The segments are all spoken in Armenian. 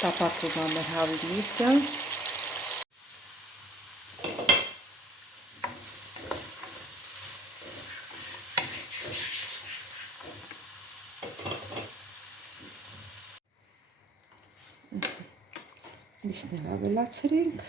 տապակում ամեր հավիլ միսը։ Միսն էլ ավելացրենք։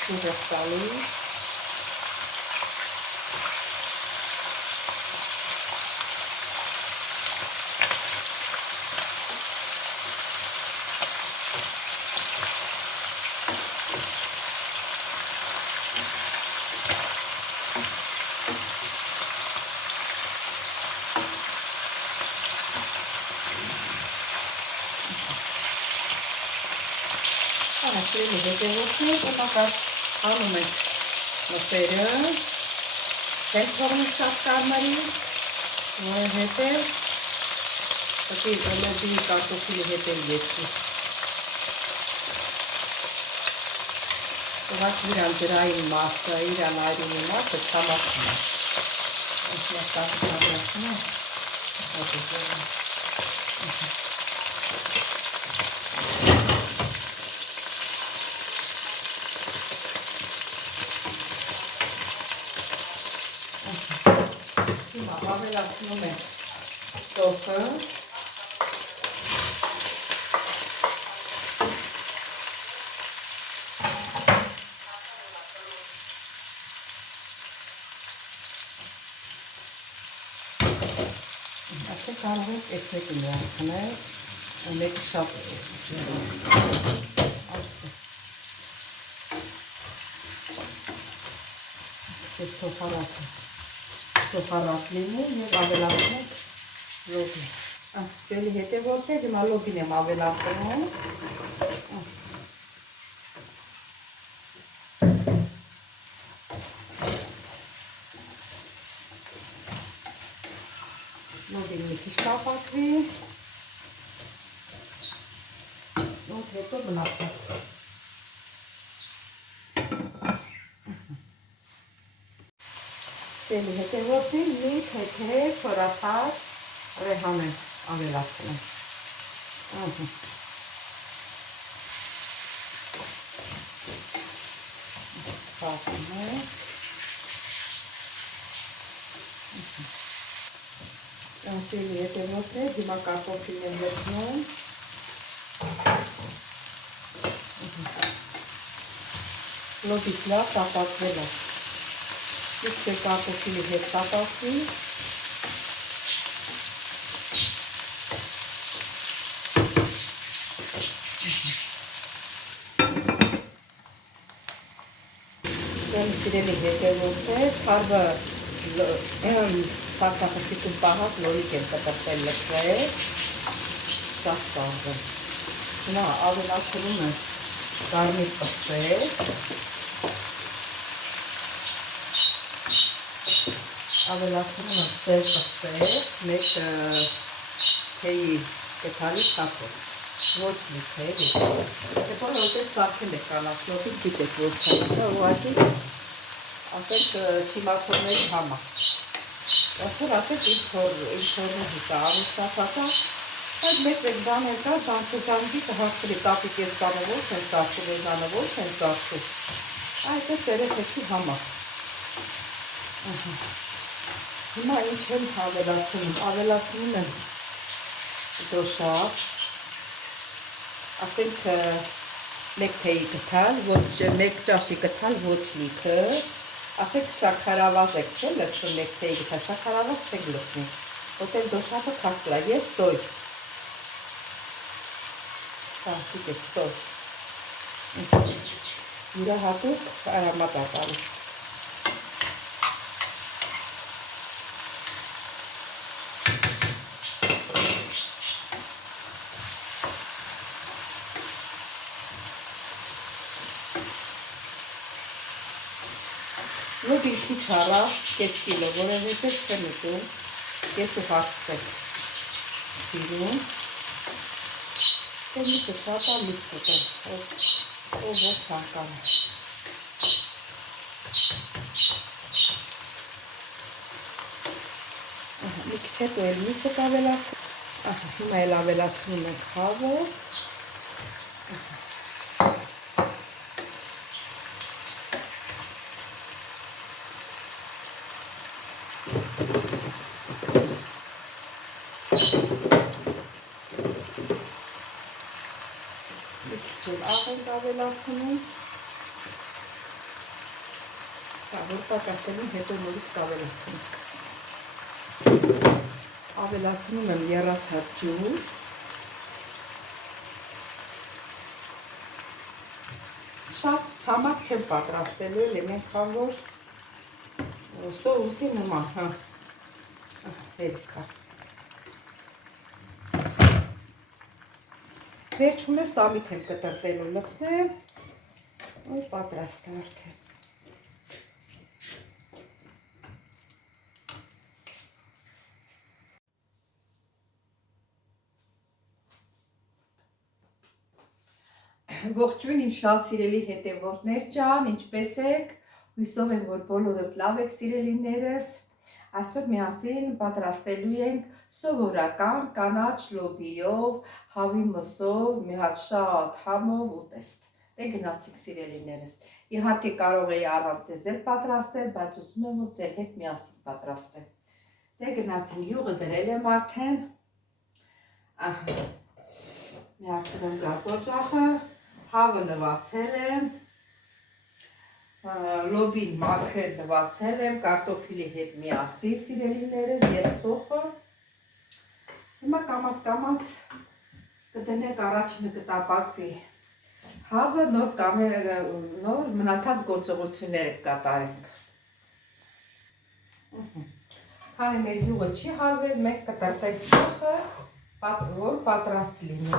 Շուրը տալիս։ Անասիրելի հետևորդներ, ոտակար անում ենք մսերը, հենց թողնենք շատ կարմարի, որովհետև պետք է լոբի կարտոֆիլի հետ էլ եթի։ Ուղղակի իրան ջրային մասը, իրան այրունի մասը չամացնում է։ Այսինքն ամրացնում է։ Հիմա ավելացնում ենք սոխը։ Այսպես կարող ենք այս մեկը միացնել, մեկը շատ այս թոփարած լինի և ավելացնենք լոբին։ Սիրելի հետևորդներ, հիմա լոբին եմ ավելացնում։ Լոբին մի քիչ տապակվի, ու հետո մնացած։ Սիրելի հետևորդներ, մի թեթև խորաթած ռեհան եմ ավելացնում։ Փակում ենք։ Սիրելի հետևորդներ, հիմա կարտոֆիլն եմ լցնում։ Լոբից լավ տապակվել է։ Իսկ թե կարտոֆիլի հետ տապակվի։ Սիրելի հետևորդներ, թարվը սարքախցիկում պահած լորիկ եմ կտրտել լցրել, շատ սարվը։ Հիմա ավելացնում եմ կարմիր պղպեղ, ավելացնում եմ սև պղպեղ, մեկ թեյի կթալի թափով, ոչ մի թեյ, հետո որտեղ սարքել եք կանացնոտից գիտեք որ չանացա, ուղղակի ասենք չիմացողների համար։ Այսօր ասեք իմ թորնուհի կա, ամուսնացածա, այդ մեկ բաներ կա, բանչուզանգի կհաստրի տապիկ ես կանը ոչ են ծախում, եզանը ոչ են ծախում, այդ է ծերեթեքի համար։ Հիմա ինչ եմ ավելացնում եմ դոշակ, ասենք մեկ թեյի կթալ, մեկ ճաշի կթալ ոչ լիքը, ասենք շաքարավազ եք չէ լցնում մեկ թեյի կթալ, շաքարավազ չեք լցնում, որտեղ դոշակը քաշքլա և սոյ, գիտեք սոյ, յուրահատուկ արամատ է տալիս։ Լոբին քիչ առավ, կես կիլո, որովհետև չեմ ուտում, կես ու հացսեք սիրում։ Դե միսը շատ է միս կտեմ, ով որ ցանկանում։ Մի քիչ հետո էլ միսը կավելացնում։ Հիմա էլ ավելացնում ենք հավը։ Մի քիչ էլ աղ ենք ավելացնում։ Որ պակասելուն հետո նորից կավելացնենք։ Ավելացնում եմ եռացած ջուր։ Շատ ցամաք չեմ պատրաստելու, մենք քան որ սոուսի նման, հերիք է։ Վերջում է սամիթ եմ կտրտելու լցնեմ, ու պատրաստ է արդեն։ Ողջույն իմ շատ սիրելի հետևորդներ ջան, ինչպես եք, հույսով եմ, որ բոլորդ լավ եք սիրելիներս, այսօր միասին պատրաստելու ենք սովորական կանաչ լոբիով, հավի մսով, մի հատ շատ համով ուտեստ, դե գնացիք սիրելիներս, իհարկե կարող էի առանց ձեզ էլ պատրաստել, բայց ուզում եմ, որ ձեր հետ միասին պատրաստեմ, դե գնացին յուղը դրել եմ արդեն, միացրեմ գազօջախը, հավը լվացել եմ, լոբին մաքրել լվացել եմ, կարտոֆիլի հետ միասին սիրելիներս և սոխը։ Հիմա կամաց կդնենք առաջինը կտապակվի հավը, նոր մնացած գործողությունները կկատարենք։ Քանի մեր յուղը չի հալվել, մենք կտրտենք սոխը, որ պատրաստ լինի։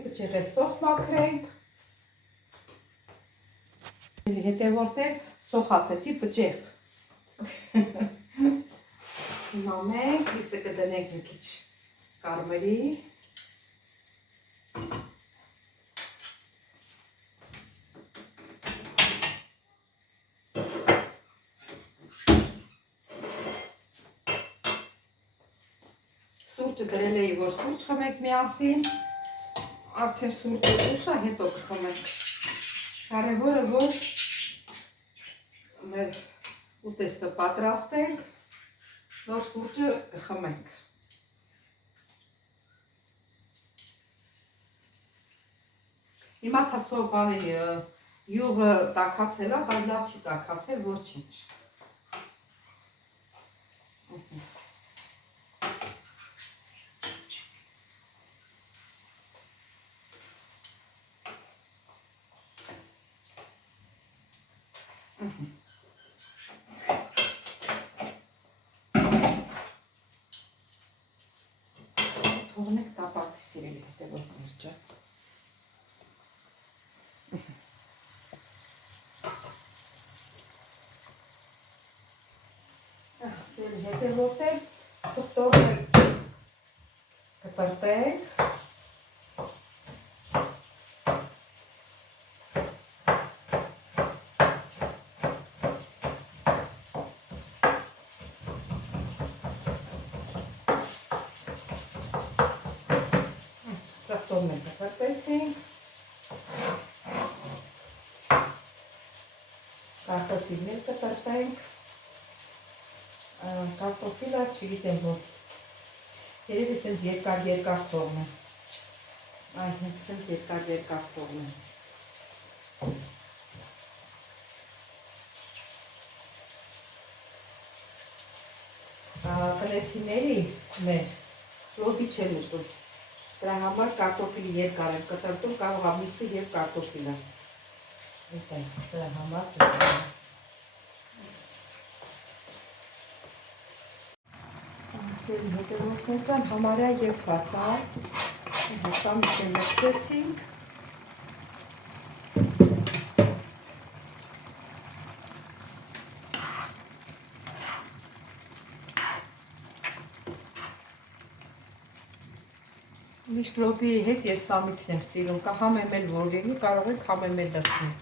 Բջեղը սոխ մաքրենք, հետևորդներ սոխ ասեցի բջեղ, հիմա մենք լիսը կդնենք մի քիչ կարմրի, սուրճը դրել էի, որ սուրճ խմենք միասին, արդեն սուրճը ուշ է, հետո կխմենք, կարևորը, որ մեր ուտեստը պատրաստենք, նոր սուրճը կխմենք։ Իմացա սոբանի յուղը տաքացել է, բայց լավ չի տաքացել, ոչինչ։ Թողնենք տապակվի սիրելի հետևորդներ ջան։ Սիրելի հետևորդներ, սխտորը կտրտենք։ Սխտորն էլ կտրտեցինք։ Կարտոֆիլներ կտրտենք։ Կարտոֆիլը չգիտեմ ոնց, երևի սենց երկար թողնեմ, այ հենց սենց երկար թողնեմ։ Տնեցիների մեր լոբի չեմ ուտում, դրա համար կարտոֆիլի երկար եմ կտրտում, կարող ամիսը և կարտոֆիլը ուտեմ, դրա համար կտրտում։ Սերի հետևորդներ կան համարյա եկված, հեսա միշել մտկեցինք, Միշտ լոբիի հետ ես սամիքն եմ սիրում, կա համեմել որ լինի, կարող ենք համեմել լցնել։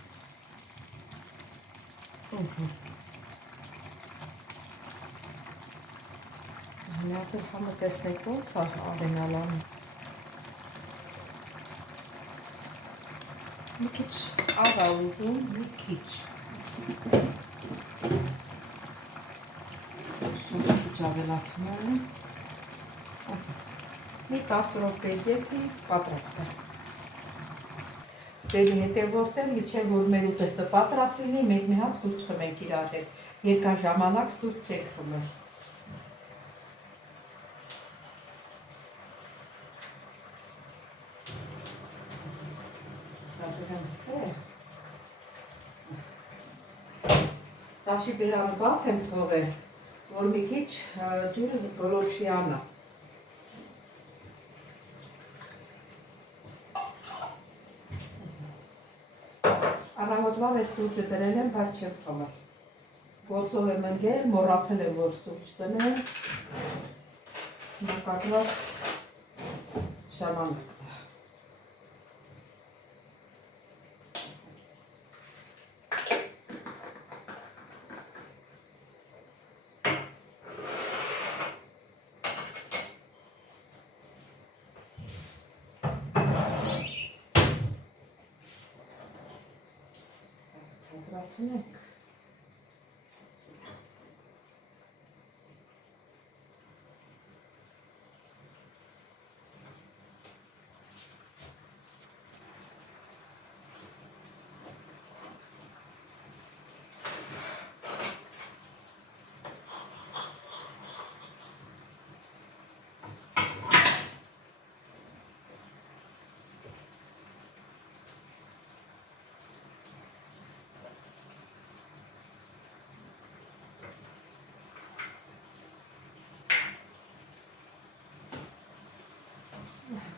Հնյատել համը տեսնեք ոնց ավենալանում։ Մի քիչ աղա ուզում, մի քիչ։ Շատ քիչ ավելացնում եմ։ Մի 10 րոպե ետի պատրաստ է։ Սերի հետևորդներ, միջև որ մեր ուտեստը պատրաստ լինի, մենք մի հատ սուրճ խմենք իրար հետ։ Երկար ժամանակ սուրճ չեք խմել։ Տաշի բերանը բաց եմ թողել, որ մի քիչ ջուրը գոլորշիանա։ Առավոտվա վեց սուրճը տրել եմ, բայց չեմ խմել։ Գործով եմ ընգել, մոռացել եմ, որ սուրճ տնեմ, նկատված ժամանակ։ Ցածրացնենք։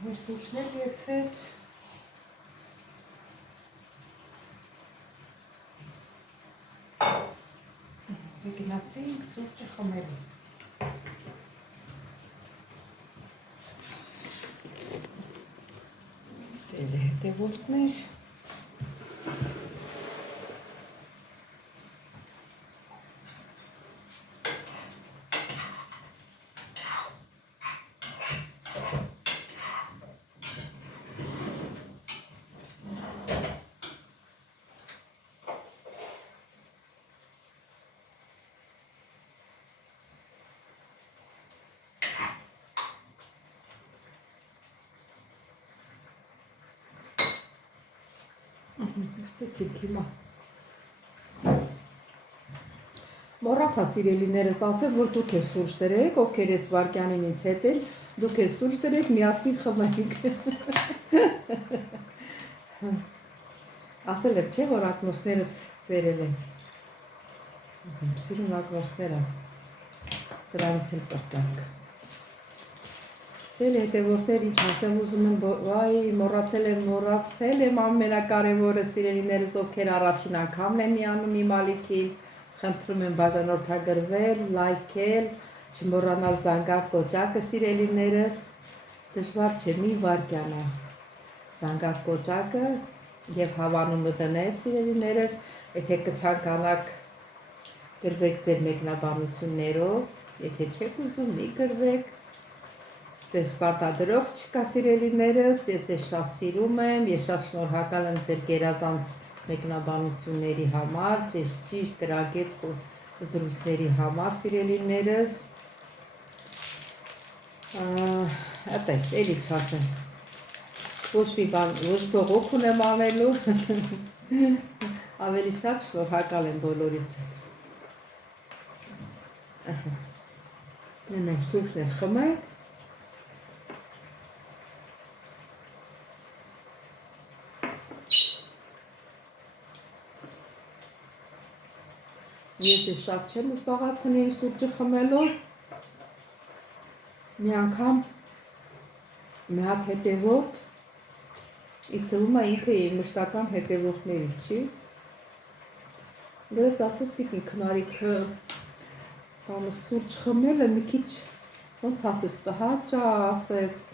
Մեր սուրճներ եփվեց։ Գնացինք սուրճը խմելու։ Սերի հետևորդներ։ Ստեցիք հիմա։ Մոռացա սիրելիներս ասել, որ դուք ես սուրճ տրեք, ովքեր ես վարկյանին ինձ հետ են, դուք ես սուրճ տրեք, միասին խմենք։ Ասել եմ, չէ, որ ակնոցներս բերել են։ Սիրուն ակնոցները, սրանից էլ պրծանք։ Սել հետևորդներ ինչ ասեմ ուզում եմ, վայ, մոռացել եմ ամենակարևորը սիրելիներս, ովքեր առաջին անգամն են միանում իմ ալիքին, խնդրում եմ բաժանորդագրվել, լայքել, չմոռանալ զանգակ կոճակը սիրելիներս, դժվար չէ, մի վայրկյան է զանգակ կոճակը եւ հավանումը դնել սիրելիներս, եթե կցանկանաք գրվեք ձեր մեկնաբանություններով, եթե չեք ուզում մի գրվեք, ձեզ պարտադրող չկա սիրելիներս, ես ձեզ շատ սիրում եմ, ես շատ շնորհակալ եմ ձեր գերազանց մեկնաբանությունների համար, ձեզ ճիշտ գրագետ զրույցների համար սիրելիներս, այդպես, էլի չասեմ, ոչ մի բան, ոչ բողոք ունեմ անելու, ավելի շատ շնորհակալ եմ բոլորից։ Նույն սուրճներ խմենք, ես շատ չեմ զբաղացնում սուրճը խմելով, Մի անգամ մի հատ հետևորդ ինձ թվում է ինքը իր մշտական հետևորդներին չի։ Գրեց ասես տիկին քնարիքը բանը սուրճ խմելը մի քիչ ոնց ասես տհաճա, ասեց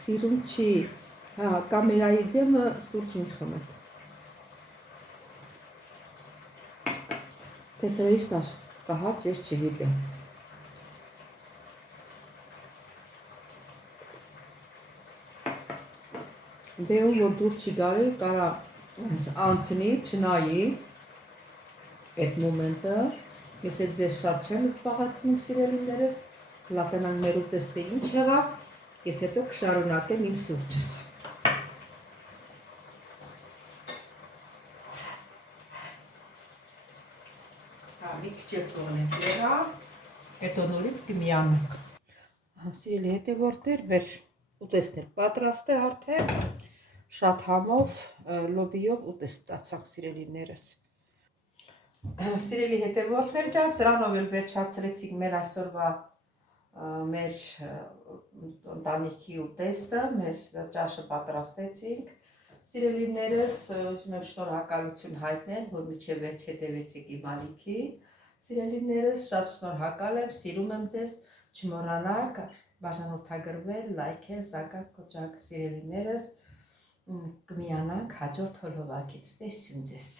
սիրուն չի, հա կամերայի դեմը սուրճ մի խմեք։ Թե սրա ինչ տհաճ ես չգիտեմ։ Դե ում որ դուր չի գալի, կարա անցնի, չնայի այդ մոմենտը, ես այդ ձեզ շատ չեմ զբաղացնում սիրելիներս, լատենանք մեր ուտեստը ինչ եղավ, ես հետո կշարունակեմ իմ սուրճս։ Մի քիչ թողնենք երա, հետո նորից կմիանանք։ Սիրելի հետևորդներ, մեր ուտեստն էր պատրաստ է արդեն, շատ համով լոբիով ուտեստ ստացանք սիրելիներս։ Սիրելի հետևորդներ ջան, սրանով էլ վերջացրեցինք մեր այսօրվա մեր ընտանիքի ուտեստը, մեր ճաշը պատրաստեցինք։ Սիրելիներս, ուզում եմ շնորհակալություն հայտնել, որ մինչև վերջ հետևեցիք իմ ալիքին։ Սիրելիներս, շատ շնորհակալ եմ, սիրում եմ ձեզ, չմոռանաք բաժանորդագրվել, լայքել, զանգակ կոճակ, սիրելիներս, կմիանանք հաջորդ հոլովակից, տեսություն ձեզ։